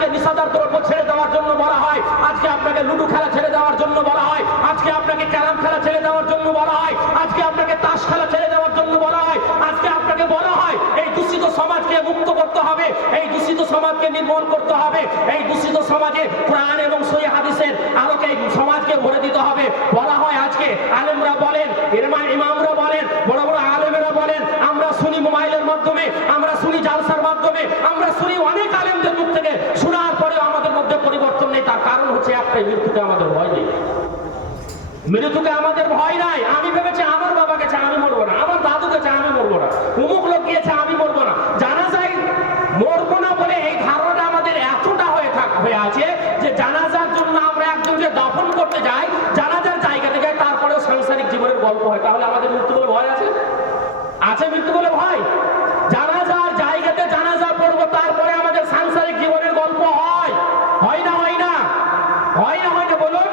আজকে নিশাদার দ্রব্য ছেড়ে দেওয়ার জন্য বলা হয়। আজকে আপনাকে লুডু খেলা ছেড়ে দেওয়ার জন্য বলা হয়। আজকে আপনাকে ক্যারাম খেলা ছেড়ে দেওয়ার জন্য বলা হয়। আজকে আপনাকে তাস খেলা ছেড়ে দেওয়ার জন্য বলা হয়। আজকে আপনাকে বলা হয়, এই দূষিত সমাজকে মুক্ত করতে হবে। এই দূষিত সমাজকে নির্মূল করতে হবে। এই দূষিত সমাজে প্রাণ এবং সই হাদিসের আলোকে এই সমাজকে ভরে দিতে হবে। বলা হয় আজকে আলেমরা বলেন ইমামরা বলেন, বড় বড় আলেমেরা বলেন, আমরা শুনি মোবাইলের মাধ্যমে, আমরা শুনি জালসার মাধ্যমে, আমরা শুনি অনেক আলেমদের মুখ থেকে শোনার পরেও আমাদের মধ্যে পরিবর্তন নেই তার কারণ হচ্ছে একটাই মৃত্যুতে আমাদের ভয় নেই মৃত্যুকে আমাদের ভয় নাই আমি ভেবেছি আমার বাবা গেছে আমি মরবো না আমার দাদু গেছে আমি মরবো না অমুক লোক গিয়েছে আমি মরবো না জানা যায় মরবো না বলে এই ধারণা আমাদের এতটা হয়ে থাক হয়ে আছে যে জানাজার জন্য আমরা একজনকে দাফন করতে যাই জানাজার জায়গাতে যাই তারপরেও সাংসারিক জীবনের গল্প হয় তাহলে আমাদের মৃত্যু বলে ভয় আছে আছে মৃত্যু বলে ভয় জানাজার জায়গাতে জানাজা পড়ব তারপরে আমাদের সাংসারিক জীবনের গল্প হয় হয় না হয় না হয় না হয় না বলুন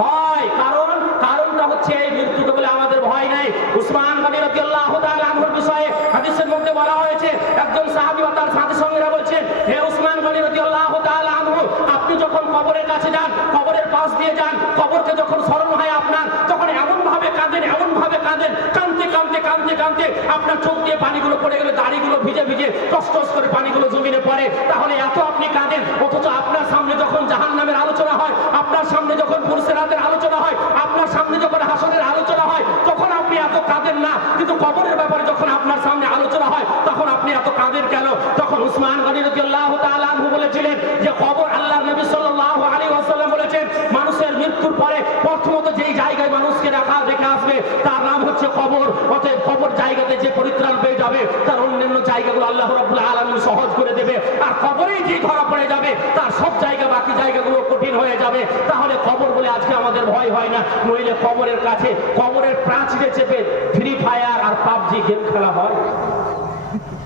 হয় কারণ কারণটা হচ্ছে এই মৃত্যুকে বলে আমাদের ভয় নাই উসমান গনি রাদিয়াল্লাহু তাআলা আনহুর বিষয়ে হাদিসের মধ্যে বলা হয়েছে একজন সাহাবী ও তার সাথী সঙ্গীরা বলছেন হে উসমান গনি রাদিয়াল্লাহু তাআলা আনহু, আপনি যখন কবরের কাছে যান, কবরের পাশ দিয়ে যান, কবরকে যখন স্মরণ হয় আপনার, তখন এমন ভাবে কাঁদেন এমন ভাবে কাঁদেন, কাঁদতে কাঁদতে কাঁদতে কাঁদতে আপনার চোখ দিয়ে পানিগুলো পড়ে গেলে, দাড়িগুলো ভিজে ভিজে টস করে পানিগুলো জমিনে পড়ে। তাহলে এত আপনি কাঁদেন, অথচ আপনার সামনে যখন জাহান নামের আলোচনা হয়, আপনার সামনে যখন পুরুষেরাতের আলোচনা হয়, আপনার সামনে যখন হাসনের আলোচনা হয়, তখন আপনি এত কাঁদেন না, কিন্তু কবরের ব্যাপারে যখন আপনার সামনে আলোচনা হয় তখন আপনি এত কাঁদেন কেন? তখন উসমান গনি রাদিয়াল্লাহু তাআলা আনহু বলেছিলেন যে কবর আল্লাহর নবী সাল্লাল্লাহু আলাইহি ওয়াসাল্লাম বলেছেন, মানুষের মৃত্যুর পরে প্রথমত যেই জায়গায় মানুষকে রাখা, রেখে আসবে, তার নাম হচ্ছে কবর অতএব কবর জায়গাতে যে পরিত্রাণ পেয়ে যাবে, তার অন্যান্য জায়গাগুলো আল্লাহ রাব্বুল আলামিন সহজ করে দেবে। আর কবরেই যে ধরা পড়ে যাবে, তার সব জায়গা বাকি জায়গাগুলো কঠিন হয়ে যাবে। তাহলে কবর বলে আজকে আমাদের ভয় হয় না। নইলে কবরের কাছে কবরের প্রাচীরে চেপে ফ্রি ফায়ার আর পাবজি গেম খেলা হয়।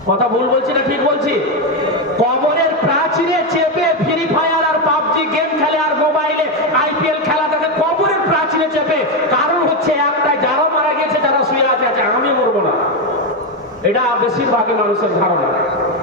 কথা ভুল বলছি না, ঠিক বলছি? কবরের প্রাচীরে চেপে ফ্রি ফায়ার আর পাবজি গেম খেলে আর মোবাইলে আইপিএল খেলা দেখে কবরের প্রাচীরে চেপে। কারণ হচ্ছে একটাই, যারা মারা গেছে, যারা শুয়ে আছে আছে, আমি মরবো না। এটা বেশিরভাগই মানুষের ধারণা।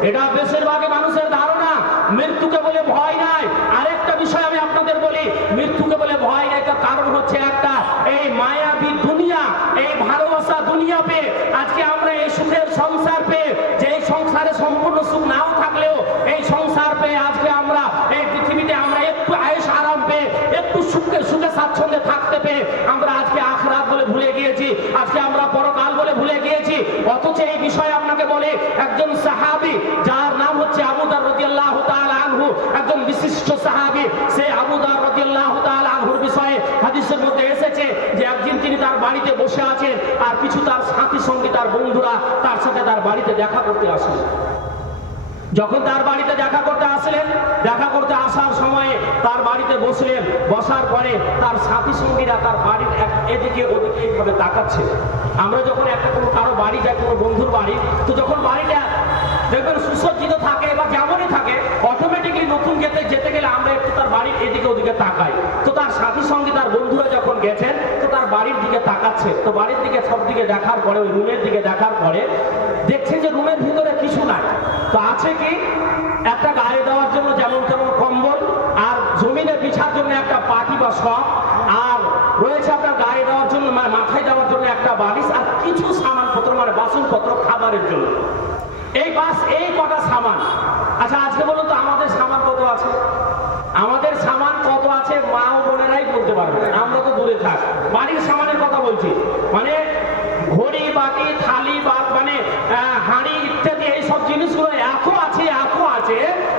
এটা বেশিরভাগই মানুষের ধারণা। মৃত্যুকে বলে ভয় নাই। আরেকটা বিষয় আমি আপনাদের বলি, মৃত্যুকে বলে ভয় নাই, তার কারণ হচ্ছে একটা এই মায়াবী দুনিয়া এই ভালোবাসা দুনিয়া পেয়ে আজকে আমরা এই সুখের সংসার পেয়ে যে এই সংসারে সম্পূর্ণ সুখ নাও থাকলেও এই সংসার পেয়ে আজকে আমরা এই পৃথিবীতে আমরা একটু আয়ুষ আরাম পেয়ে একটু সুখে সুখে স্বাচ্ছন্দ্যে থাকতে পেয়ে আমরা আজকে আখরাত বলে ভুলে গিয়েছি। আজকে আমরা পরকাল বলে ভুলে গিয়েছি। অথচ এই বিষয়ে আপনাকে বলে একজন সাহাবী, যার নাম হচ্ছে আবু দার রাদিয়াল্লাহু তাআলা আনহু, একজন বিশিষ্ট সাহাবী, সে আবু দার রাদিয়াল্লাহু তাআলা আনহুর বিষয়ে হাদিসের মধ্যে এসেছে যে একদিন তিনি তার বাড়িতে বসে আছেন, আর কিছু তার সাথী সঙ্গী, তার বন্ধুরা তার সাথে তার বাড়িতে দেখা করতে আসেন। যখন তার বাড়িতে দেখা করতে আসলেন, দেখা করতে আসার সময়ে তার বাড়িতে বসলেন, বসার পরে তার সাথী সঙ্গীরা তার বাড়ির এক- এদিকে ওদিকে এইভাবে তাকাচ্ছে। আমরা যখন একটা কোনো কারও বাড়ি যাই কোনো বন্ধুর বাড়ি, তো যখন বাড়িটা দেখবেন সুসজ্জিত থাকে বা যেমনই থাকে অটোমেটিকলি নতুন যেতে যেতে গেলে আমরা একটু তার বাড়ির এদিকে ওদিকে তাকাই। তো তার সাথী সঙ্গী, তার বন্ধুরা যখন গেছেন, তো তার বাড়ির দিকে তাকাচ্ছে। তো বাড়ির দিকে সব দিকে দেখার পরে, ওই রুমের দিকে দেখার পরে দেখছেন যে রুমের ভিতরে কিছু নাই। তো আছে কি? একটা গায়ে দেওয়ার জন্য যেমন তেমন কম্বল, আর জমিনে বিছার জন্য একটা পাটি বা শখ, আর রয়েছে আপনার গায়ে দেওয়ার জন্য মানে মাথায় দেওয়ার জন্য একটা বালিশ, আর কিছু সামানপত্র মানে বাসনপত্র খাবারের জন্য। এই বাস, এই কটা সামান। আচ্ছা আজকে বলুন তো আমাদের সামান কত আছে? আমাদের সামান কত আছে? মা ও বোনেরাই বলতে পারবে। আমরা তো দূরে থাক। বাড়ির সামানের কথা বলছি। মানে ঘড়ি বাটি থালি বা মানে আহ, হাঁড়ি ইত্যাদি এই সব জিনিসগুলো এত আছে এত আছে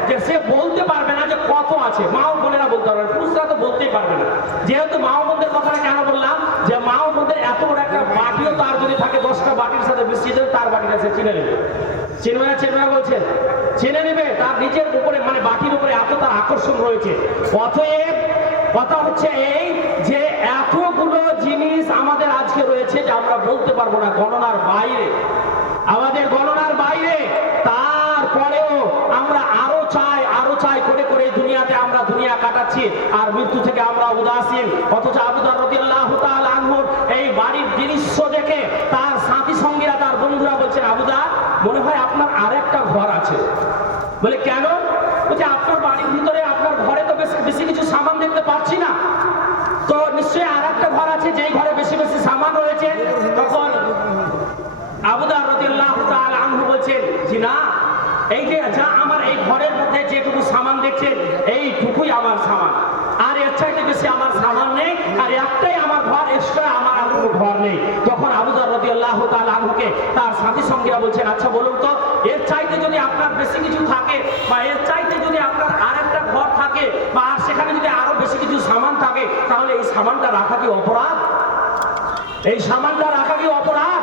যে সে বলতে পারবে না যে কত আছে মা ও বোনেরা বলতে পারবে না পুরুষরা তো বলতেই পারবে না যেহেতু মা ও বোনদের কথাটা কেন বললাম যে মা ও বোনদের এত বড় একটা বাটিও তার যদি থাকে দশটা দেবে তার বাটিটা সে চিনে নেবে। চিনবে না চিনবে না বলছেন চিনে নেবে, তার নিজের উপরে মানে বাটির উপরে এত তার আকর্ষণ রয়েছে। অতএব কথা হচ্ছে এই যে এতগুলো জিনিস আমাদের আজকে রয়েছে যে আমরা বলতে পারব না গণনার বাইরে। আমাদের গণনার বাইরে। তারপরেও আমরা আরও চাই আরও চাই করে করে দুনিয়াতে আমরা দুনিয়া কাটাচ্ছি। আর মৃত্যু থেকে আমরা উদাসীন। অথচ আবুদার রাদিয়াল্লাহু তাআলা আনহুর এই বাড়ির দৃশ্য দেখে তার বন্ধুরা বলছে আবুদা মনে হয় আপনার আর একটা ঘর আছে। বলে, কেন? বলছে, আপনার বাড়ির ভিতরে, আপনার ঘরে তো বেশি বেশি কিছু সামান দেখতে পাচ্ছি না। তো নিশ্চয়ই আর একটা ঘর আছে, যেই ঘরে বেশি বেশি সামান রয়েছে। তখন আবুদা রতিল্লাহ আঙ্গু বলছেন, জি না, এই যে যা আমার এই ঘরের মধ্যে যেটুকু সামান দেখছেন, এইটুকুই আমার সামান। আর এর চাইতে বেশি আমার সামান নেই, আর একটাই আমার ঘর, এক্সট্রা আমার আর ঘর নেই। তাআলা আনহুকে তার সাথী সঙ্গীরা বলছেন আচ্ছা বলুন তো, এর চাইতে যদি আপনার বেশি কিছু থাকে বা এর চাইতে যদি আপনার আর একটা ঘর থাকে বা আর সেখানে যদি আরও বেশি কিছু সামান থাকে, তাহলে এই সামানটা রাখা কি অপরাধ এই সামানটা রাখা কি অপরাধ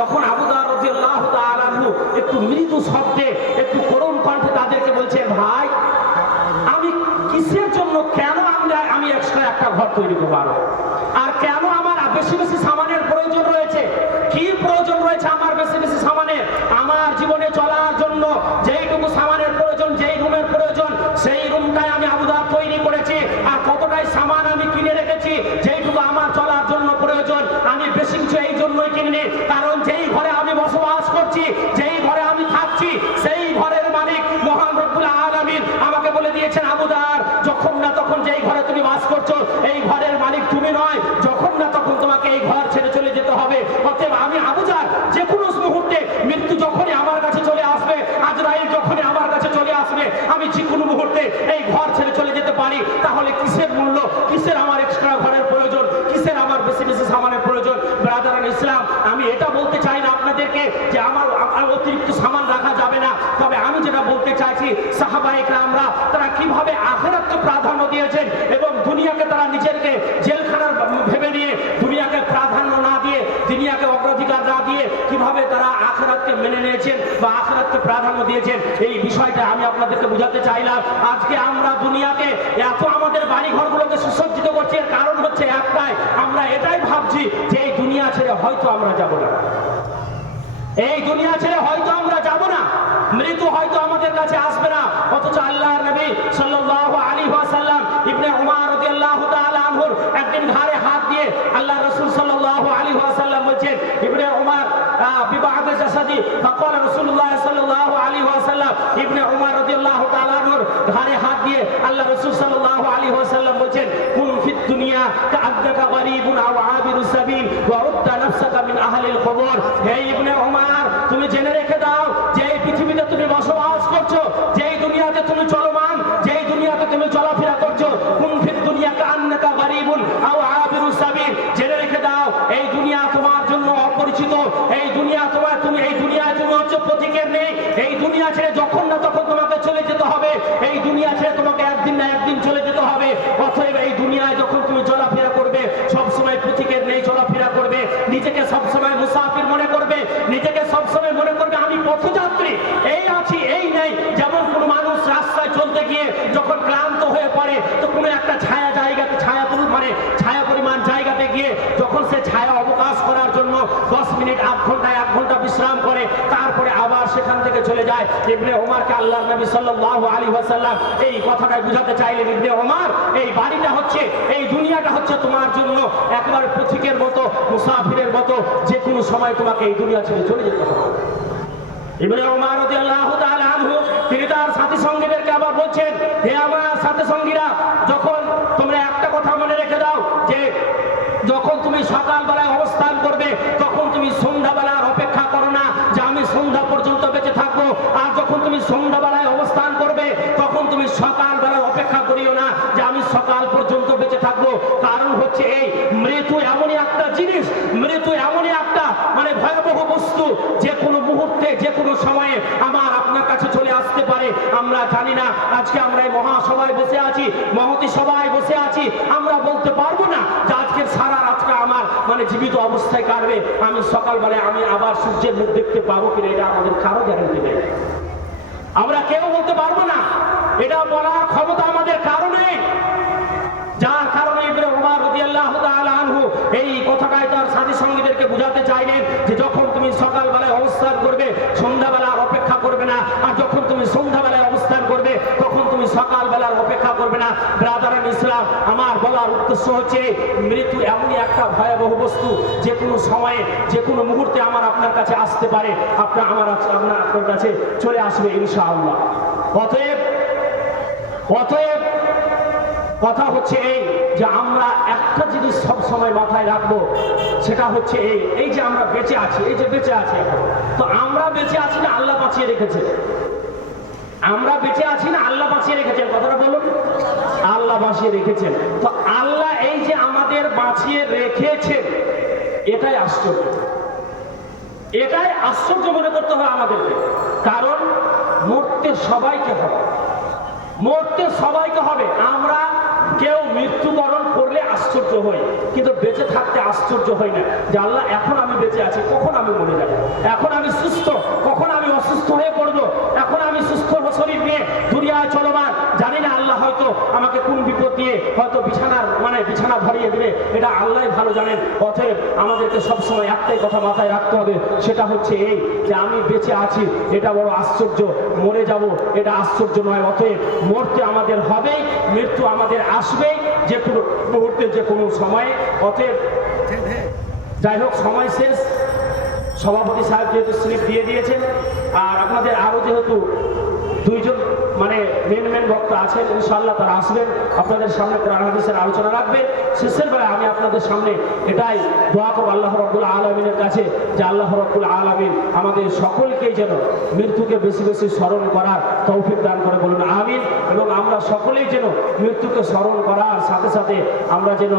তখন আবু রাদিয়াল্লাহু তাআলা একটু মৃদু শব্দে, একটু করুণ কণ্ঠে তাদেরকে বলছে ভাই, আমি কিসের জন্য কেন আমরা আমি এক্সট্রা একটা ঘর তৈরি করব? আর কেন আমার বেশি বেশি সামানের প্রয়োজন রয়েছে কি প্রয়োজন রয়েছে আমার বেশি বেশি সামানের আমার জীবনে চলার জন্য যেইটুকু সামানের প্রয়োজন যেই রুমের প্রয়োজন সেই রুমটাই আমি আবুদার তৈরি করেছি আর কতটাই সামান আমি কিনে রেখেছি যেইটুকু আমার চলার জন্য প্রয়োজন আমি বেশি কিছু এই জন্যই কিনি কারণ যেই ঘরে আমি বসবাস করছি যেই ঘরে আমি থাকছি সেই ঘরের মালিক মহান রব্বুল আলামিন আমাকে বলে দিয়েছেন আবুদার যখন না তখন যেই ঘরে তুমি বাস করছ এই ঘরের মালিক তুমি নয় যখন না তখন তোমাকে এই ঘর ছেড়ে চলে যেতে হবে অতএব আমি আবুজার যে কোনো মুহূর্তে মৃত্যু যখনই আমার কাছে চলে আসবে আজরাইল যখনই আমার কাছে চলে আসবে আমি যে কোনো মুহূর্তে এই ঘর ছেড়ে চলে যেতে পারি তাহলে কিসের মূল্য কিসের আমার এক্সট্রা ঘরের প্রয়োজন কিসের আমার বেশি বেশি সামানের প্রয়োজন। ব্রাদারান ইসলাম, আমি এটা বলতে চাই না আপনাদেরকে যে আমার অতিরিক্ত সামান রাখা যাবে না। তবে আমি যেটা বলতে চাইছি সাহাবাহিকরা আমরা তারা কীভাবে আখেরাতকে প্রাধান্য দিয়েছেন এবং দুনিয়াকে তারা নিজেরকে জেলখানার ভেবে নিয়ে দুনিয়াকে প্রাধান্য না দিয়ে, দুনিয়াকে অগ্রাধিকার না দিয়ে কীভাবে তারা আখেরাতকে মেনে নিয়েছেন বা আখেরাতকে প্রাধান্য দিয়েছেন, এই বিষয়টা আমি আপনাদেরকে বোঝাতে চাইলাম আজকে আমরা দুনিয়াকে এত আমাদের বাড়ি ঘরগুলোকে সুসজ্জিত করছি, এর কারণ হচ্ছে একটাই, আমরা এটাই ভাবছি যে এই দুনিয়া ছেড়ে হয়তো আমরা যাব না। এই দুনিয়া ছেড়ে হয়তো আমরা যাব না। মৃত্যু হয়তো আমাদের কাছে আসবে না। অথচ আল্লাহর নবী সাল্লাল্লাহু আলাইহি ওয়াসাল্লাম ইবনে উমর রাদিয়াল্লাহু তাআলা আনহুর একদিন ঘাড়ে হাত দিয়ে আল্লাহ রাসূল সাল্লাল্লাহু আলাইহি ওয়াসাল্লাম বলছেন ইবনে উমর বিবাদ জাসাদি فقال رسول الله صلى الله عليه وسلم ইবনে উমর রাদিয়াল্লাহু তাআলা আনহুর ঘাড়ে হাত দিয়ে আল্লাহ রাসূল সাল্লাল্লাহু আলাইহি ওয়াসাল্লাম বলছেন কুন ফিদ দুনিয়া কাআন্নাকা গরীবুন আও আবিরু সাবিল ওয়া উদ্দা নাফসাকা মিন আহলিল কবর হে ইবনে উমর তুমি জেনে রেখে দাও যে এই পৃথিবীতে তুমি বসবাস করছো যখন ক্লান্ত হয়ে পড়ে, তো কোনো একটা ছায়া জায়গাতে, ছায়া পুরুষ মানে ছায়া পরিমাণ জায়গাতে গিয়ে যখন সে ছায়া অবকাশ করার জন্য দশ মিনিট, আধ ঘণ্টা এক ঘণ্টা বিশ্রাম করে, তারপরে আবার সেখান থেকে চলে যায়। ইবনে ওমরকে আল্লাহ নবী সাল্লাল্লাহু আলাইহি ওয়াসাল্লাম এই কথাটাই বুঝাতে চাইলেন, ইবনে ওমর, এই বাড়িটা হচ্ছে, এই দুনিয়াটা হচ্ছে তোমার জন্য একেবারে পথিকের মতো, মুসাফিরের মতো যে কোনো সময় তোমাকে এই দুনিয়া ছেড়ে চলে যেতে হবে। ইবনে ওমর আনহু, তিনি তার সাথী সঙ্গীদেরকে আবার বলছেন, হে আমার সাথী সঙ্গীরা যখন তোমরা একটা কথা মনে রেখে দাও, যে যখন তুমি সকালবেলায় অবস্থান করবে, তখন তুমি সন্ধ্যাবেলার অপেক্ষা করো না, যে আমি সন্ধ্যা পর্যন্ত বেঁচে থাকব। আর যখন তুমি সন্ধ্যাবেলায় অবস্থান করবে, তখন তুমি সকালবেলার অপেক্ষা করিও না, যে আমি সকাল পর্যন্ত বেঁচে থাকব। কারণ হচ্ছে এই মৃত্যু এমনই একটা জিনিস মৃত্যু এমনই একটা মানে ভয়াবহ বস্তু যে কোনো মুহূর্তে যে কোনো সময়ে আমার আপনার কাছে চলে আসতে পারে আমরা জানি না আজকে আমরা এই মহাসভায় বসে আছি, মহতি সবাই বসে আছি, আমরা বলতে পারব না যে আজকের সারা রাতটা আমার মানে জীবিত অবস্থায় কাটবে। আমি সকালবেলায় আমি আবার সূর্যের মুখ দেখতে পাবো কিনা এটা আমাদের কারও গ্যারান্টি নেই। আমরা কেউ বলতে পারব না। এটা বলার ক্ষমতা আমাদের কারণে যার কারণে ইবনে উমর রাদিয়াল্লাহু তাআলা আনহু এই কথাটাই তার সাথী সঙ্গীদেরকে বোঝাতে চাইলেন যে যখন তুমি সকালবেলায় অবস্থান করবে সন্ধ্যাবেলার অপেক্ষা করবে না আর যখন তুমি সন্ধ্যাবেলায় অবস্থান করবে তখন তুমি সকালবেলার অপেক্ষা করবে না। ব্রাদারান ইসলাম আমার বলার উদ্দেশ্য হচ্ছে, মৃত্যু এমনই একটা ভয়াবহ বস্তু, যে কোনো সময়ে, যে কোনো মুহূর্তে আমার আপনার কাছে আসতে পারে। আপনার আমার আপনার আপনার কাছে চলে আসবে, ইনশাআল্লাহ। অতএব অতএব কথা হচ্ছে এই যে আমরা একটা জিনিস সব সময় মাথায় রাখব, সেটা হচ্ছে এই এই যে আমরা বেঁচে আছি, এই যে বেঁচে আছি এখন। তো আমরা বেঁচে আছি না, আল্লাহ বাঁচিয়ে রেখেছে। আমরা বেঁচে আছি না, আল্লাহ বাঁচিয়ে রেখেছেন। কথাটা বলুন। আল্লাহ বাঁচিয়ে রেখেছেন। তো আল্লাহ এই যে আমাদের বাঁচিয়ে রেখেছেন, এটাই আশ্চর্য। এটাই আশ্চর্য মনে করতে হবে আমাদেরকে। কারণ মরতে সবাইকে হবে। মরতে সবাইকে হবে। আমরা কেউ মৃত্যুবরণ করলে আশ্চর্য হই, কিন্তু বেঁচে থাকতে আশ্চর্য হই না। যে আল্লাহ, এখন আমি বেঁচে আছি, কখন আমি মরে যাব? এখন আমি সুস্থ, কখন আমি অসুস্থ হয়ে পড়ব এখন আমি সুস্থ শরীর নিয়ে দুনিয়ায় চলমান জানি না আল্লাহ হয়তো আমাকে কোন বিপদ দিয়ে হয়তো বিছানার মানে বিছানা ভরিয়ে দিবে এটা আল্লাহ ভালো জানেন। অতএব আমাদেরকে সবসময় একটাই কথা মাথায় রাখতে হবে, সেটা হচ্ছে এই যে আমি বেঁচে আছি, এটা বড় আশ্চর্য। মরে যাব, এটা আশ্চর্য নয়। অতএব মরতে আমাদের হবেই মৃত্যু আমাদের আসবেই যে কোনো মুহূর্তে, যে কোনো সময়ে। অতএব যাই হোক, সময় শেষ। সভাপতি সাহেব যেহেতু স্লিপ দিয়ে দিয়েছেন, আর আপনাদের আরও যেহেতু দুইজন মানে মেন মেন বক্তা আছেন, ইনশাআল্লাহ তারা আসবেন। আপনাদের সামনে কোরআন হাদিসের আলোচনা রাখবে। শেষের বেলায় আমি আপনাদের সামনে এটাই দোয়া করব আল্লাহ রব্বুল আলমিনের কাছে যে আল্লাহ রব্বুল আলমিন আমাদের সকলকেই যেন মৃত্যুকে বেশি বেশি স্মরণ করার তৌফিক দান করে বলুন, আমিন। এবং আমরা সকলেই যেন মৃত্যুকে স্মরণ করার সাথে সাথে আমরা যেন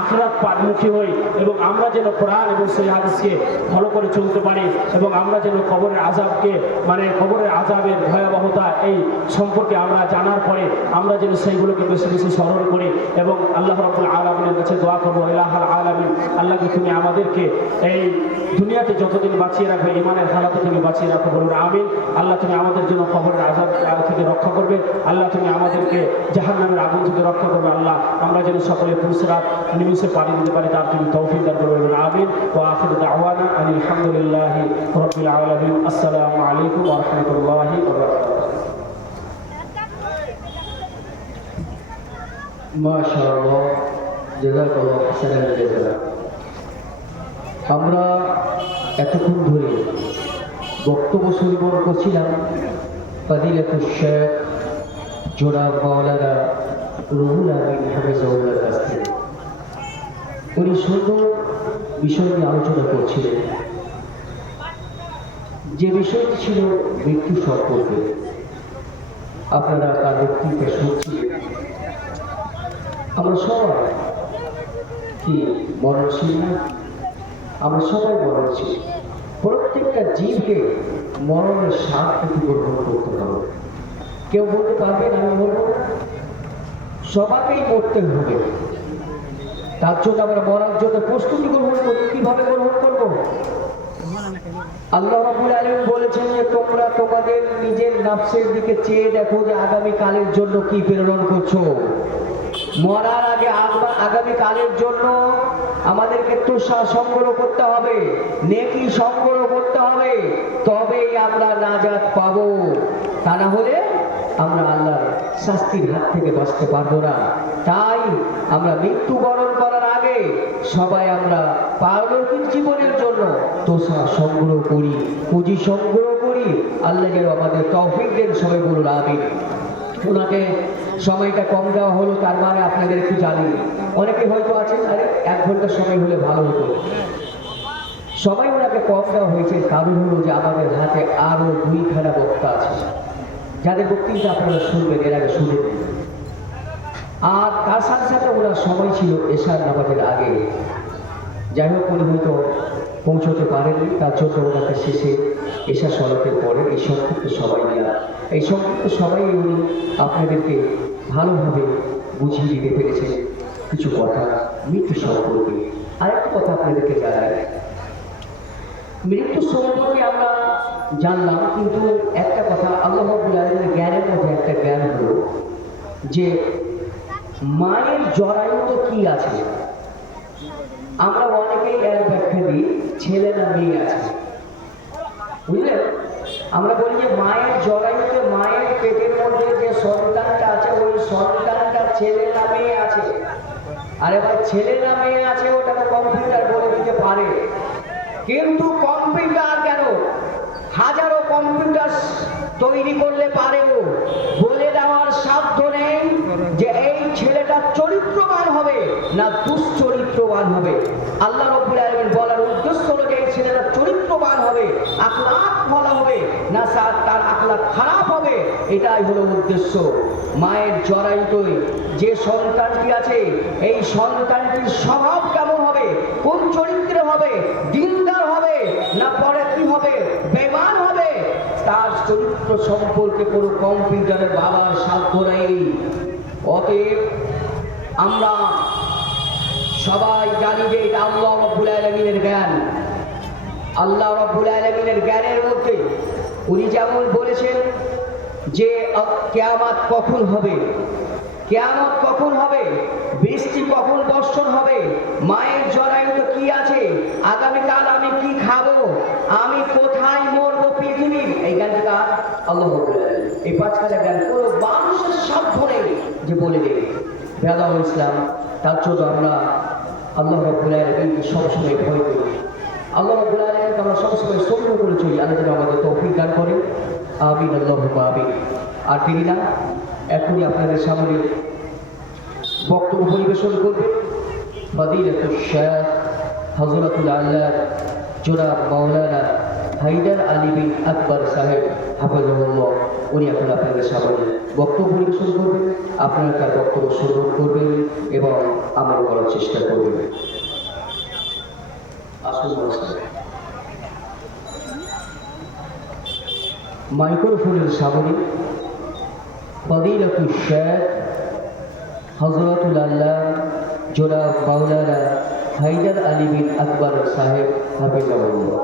আখরাত মুখী হই এবং আমরা যেন কোরআন এবং সেই হাদিসকে ফলো করে চলতে পারি এবং আমরা যেন কবরের আজাবকে মানে কবরের আজাবের ভয়াবহতা এই সম্পর্কে আমরা জানার পরে আমরা যেন সেইগুলোকে বেশি বেশি স্মরণ করি এবং আল্লাহ রব্বুল আলমিনের কাছে দোয়া করব আল্লাহ আলমিন, আল্লাহকে তুমি আমাদেরকে এই দুনিয়াতে যতদিন বাঁচিয়ে রাখবে ইমানের হালাতে তুমি বাঁচিয়ে রাখো বলুন, আমিন। আল্লাহ তুমি আমাদের জন্য কবরের আজাব থেকে রক্ষা করবে। আল্লাহ তুমি আমাদেরকে জাহান্নামের আগুন থেকে রক্ষা করবে, আল্লাহ। আমরা যেন সকলে পুরুষরাত নিমিষে পানি দিতে পারি, তার তুমি তৌফিক দান করবে বলুন, আমিন। ও আখির দাওয়ানা আলহামদুলিল্লাহ রবিল আলমিন। আসসালামু আলাইকুম রহমতুল্লাহি আমরা এতক্ষণ ধরে বক্তব্য শ্রবণ করছিলাম ফাদিলাতুল শেখ জোড়া মাওলানা রুহুল আমিন কাছ থেকে। উনি সুন্দর বিষয় নিয়ে আলোচনা করছিলেন। যে বিষয়টি ছিল মৃত্যু সম্পর্কে আপনারা তার বক্তৃতা শুনছিলেন। আমরা সবাই কি মরণশীল না? আমরা সবাই মরণশীল প্রত্যেকটা জীবকে মরণের স্বাদ থেকে গ্রহণ করতে হবে? কেউ বলতে পারবেন আমি মরবো না। সবাইকেই মরতে হবে। তার জন্য আমরা মরার জন্য প্রস্তুতি গ্রহণ করি কীভাবে গ্রহণ করব? আল্লাহ রাব্বুল আলামিন বলেছেন যে, তোমরা তোমাদের নিজের নাফসের দিকে চেয়ে দেখো যে আগামী কালের জন্য কি প্রেরণ করছ? মরার আগে আগবা- আগামী কালের জন্য আমাদেরকে তুষা সংগ্রহ করতে হবে, নেকি সংগ্রহ করতে হবে, তবেই আমরা নাজাত পাব। তা না হলে আমরা আল্লাহর শাস্তির হাত থেকে বাঁচতে পারব না। তাই আমরা মৃত্যুবরণ করার আগে সবাই আমরা পারলৌকিক জীবনের জন্য তোষা সংগ্রহ করি, পুঁজি সংগ্রহ করি। আল্লাহ যেন আমাদের তৌফিক দেন, সবাই বলুন, আমিন। ওনাকে সময়টা কম দেওয়া হলো, তার মানে আপনাদের একটু জানি অনেকে হয়তো আছেন, আরে এক ঘণ্টা সময় হলে ভালো হতো। সবাই ওনাকে কম দেওয়া হয়েছে, কারণ হলো যে আমাদের হাতে আরও দুইখানা বক্তা আছে। যাদের বক্তৃতা আপনারা শুনবেন, এর আগে শুনে আর তার সাথে সাথে ওনার সময় ছিল এশার নামাজের আগে। যাই হোক, উনি হয়তো পৌঁছতে পারেননি, তার জন্য ওনাকে শেষে এশা সলাতের পরে এই সংক্ষিপ্ত সবাই নেওয়া এই সংক্ষিপ্ত সবাই উনি আপনাদেরকে ভালোভাবে বুঝিয়ে দিতে পেরেছেন কিছু কথা, মৃত্যু সম্পর্কে। আরেকটা কথা আপনাদেরকে জানাই। মৃত্যু সম্পর্কে আমরা জানলাম, কিন্তু একটা কথা, আল্লাহ জ্ঞানের মধ্যে একটা জ্ঞান হলো যে মায়ের জরায়ু তো কি আছে? আমরা অনেকেই এর ব্যাখ্যা দিই ছেলে না মেয়ে আছে। বুঝলেন আমরা বলি যে মায়ের জরায়ুতে মায়ের পেটের মধ্যে যে সন্তানটা আছে, ওই সন্তানটা ছেলে না মেয়ে আছে। আর এবার ছেলে না মেয়ে আছে, ওটা তো কম্পিউটার বলে দিতে পারে। কিন্তু কম্পিউটার কেন? হাজারো কম্পিউটার তৈরি করলে পারেও। বলে দেওয়ার সাধ্য নেই যে এই ছেলেটা চরিত্রবান হবে না দুশ্চরিত্রবান হবে। আল্লাহ রব্বুল আলামিন বলার উদ্দেশ্য হলো যে এই ছেলেটা চরিত্রবান হবে আখলাক ভালো হবে না তার আখলাক খারাপ হবে, এটাই হলো উদ্দেশ্য। মায়ের জরায়ুতে যে সন্তানটি আছে, এই সন্তানটির স্বভাব কেমন হবে? কোন চরিত্রে হবে? দিনদার হবে, না পরে কি হবে? বেমান হবে? তার চরিত্র সম্পর্কে কোনো কম্পিউটারের বাবার সাধ্য নেই। অতএব আমরা সবাই জানি যে এটা আল্লাহ রব্বুল আলমিনের জ্ঞান। আল্লাহ রব্বুল আলমিনের জ্ঞানের মধ্যে উনি যেমন বলেছেন যে কেয়ামাত কখন হবে? কেয়ামত কখন হবে? বৃষ্টি কখন বর্ষণ হবে? মায়ের জরায়ুতে কি আছে? আগামীকাল আমি কি খাব? আমি কোথায় মরবো পৃথিবীর? এই গানটা আল্লাহ। এই পাঁচখানা জ্ঞান কোনো মানুষের সাধ্য নেই যে বলে দেবে। ভেদা ইসলাম, তার জন্য আমরা আল্লাহ আলমিনকে সবসময় ভয় করি। আল্লাহ আলমিনকে আমরা সবসময় সত্য করে চলি। আল্লাহ যেন আমাদের তৌফিক দান করে আল্লাহ আমিন। আর তিনি না, এখনই আপনাদের সামনে বক্তব্য পরিবেশন করবে। ফদিলাতুল শেখ হজরতুল আল্লাহ, জোনাব মাওলানা হাইদার আলী বিন আকবর সাহেব হাফিজুল্লাহ উনি এখন আপনাদের সামনে বক্তব্য পরিবেশন করবেন আপনারা তার বক্তব্য শ্রবণ করবেন এবং আমার করার চেষ্টা করবেন। আসুন নমস্কার। মাইক্রোফোনের সামনে ফদিলতুল শেখ হজরতুল আল্লাহ জোলা মাওলানা হাইদার আলী বিন আকবর সাহেব হাফিজাহুল্লাহ।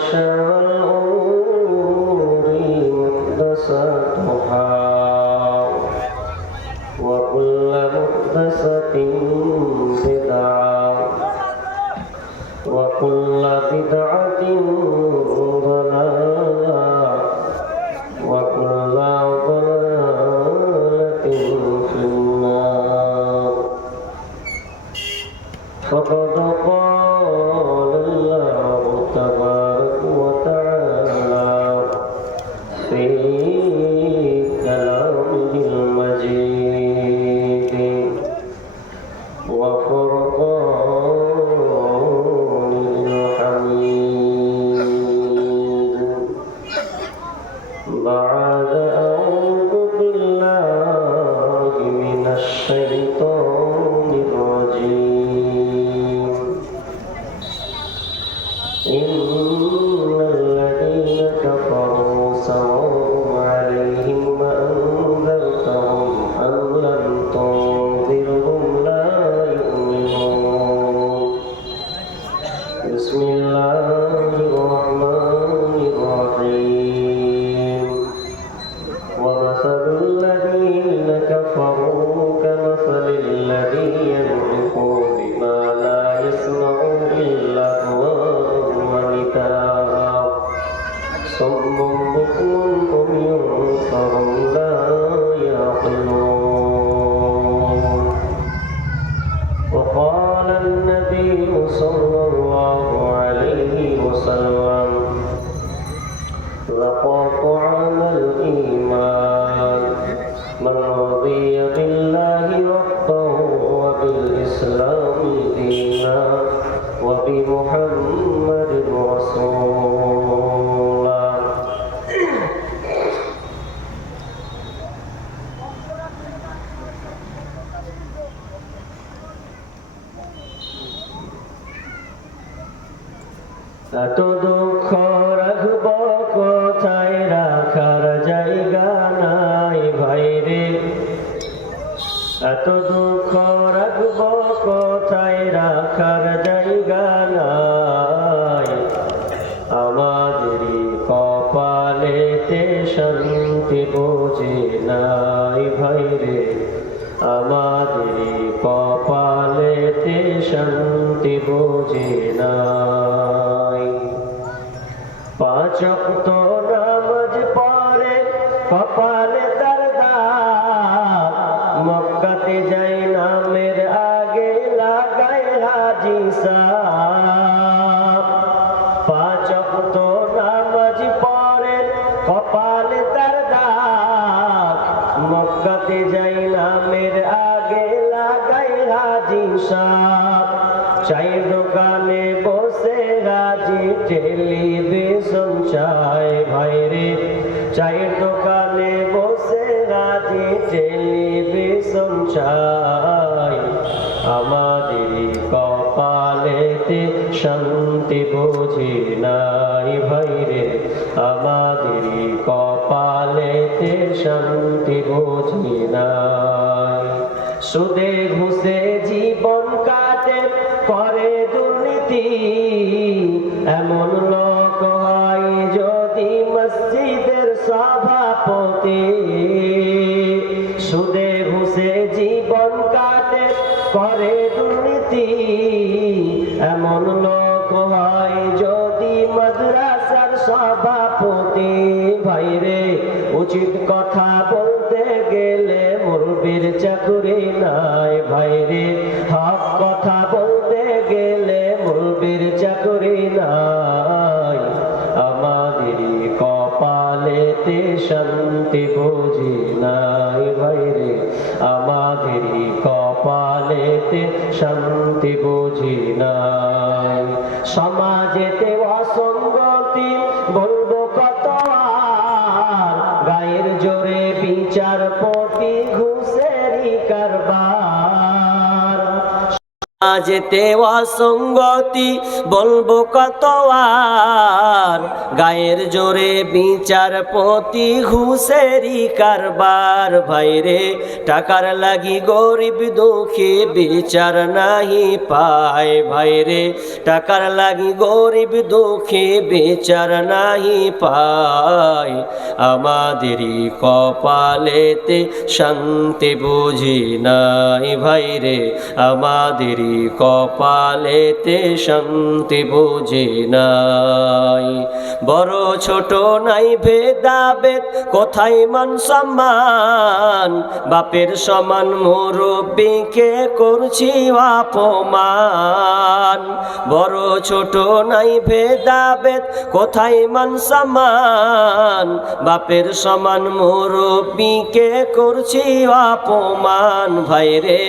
وشر بعد রাখার জায়গা নাই আমাদেরই কপালেতে শান্তি বোঝে নাই ভাই রে। আমাদেরই কপালেতে শান্তি বোঝে টেলিভিশন চাই ভাইরে। চাই দোকানে বসে রাজি টেলিভিশন চাই আমাদের কপালেতে শান্তি বুঝি নাই ভাইরে। আমাদের কপালেতে শান্তি বুঝি নাই। সুদে উচিত কথা বলতে গেলে মুরবির চাকুরি নাই ভাইরে হক কথা বলতে গেলে মুরবির চাকুরি নাই। আমাদেরই কপালেতে শান্তি বুঝি নাই ভাইরে আমাদেরই কপালেতে শান্তি বুঝি নাই। সমাজেতে যেতে অসঙ্গতি বলব কত আর? গায়ের জোরে বিচারপতি ঘুষেরি কারবার। ভাইরে, টাকার লাগি গরিব দুঃখী বিচার নাহি পায়। ভাইরে, টাকার লাগি গরিব দুঃখী বিচার নাহি পায়। আমাদেরই কপালেতে শান্তি বুঝি নাই। ভাইরে, আমাদেরই কপালেতে শান্তি বুঝি নাই। বড় ছোট নাই ভেদাভেদ, কোথায় মান সম্মান? বাপের সমান মুরব্বীকে করছি অপমান। বড় ছোট নাই ভেদাভেদ, কোথায় মান সম্মান? বাপের সমান মুরব্বীকে করছি অপমান। ভাইরে,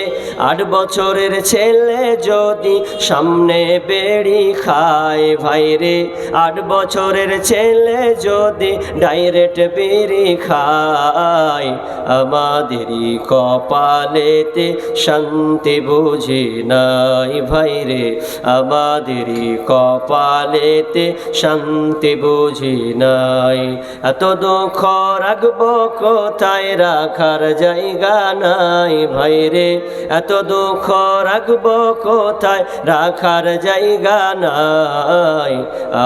আট বছরের ছেলে যদি সামনে বেড়ি খায় ভাইরে আট বছরের ছেলে যদি ডাইরেক্ট বেরি খায়, আমাদেরই কপালেতে শান্তি বুঝি নাই ভাইরে আমাদেরই কপালেতে শান্তি বুঝি নাই। এত দুঃখ রাখব কোথায়, রাখার জায়গা নাই ভাইরে এত দুঃখ রাখব কোথায় রাখার জায়গা নাই?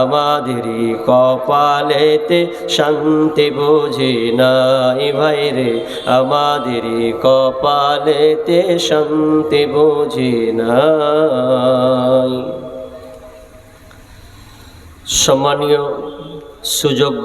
আমাদেরই কপালেতে শান্তি বুঝি নাই ভাই রে আমাদেরই কপালেতে শান্তি বুঝি নাই। সম্মানীয় সুযোগ্য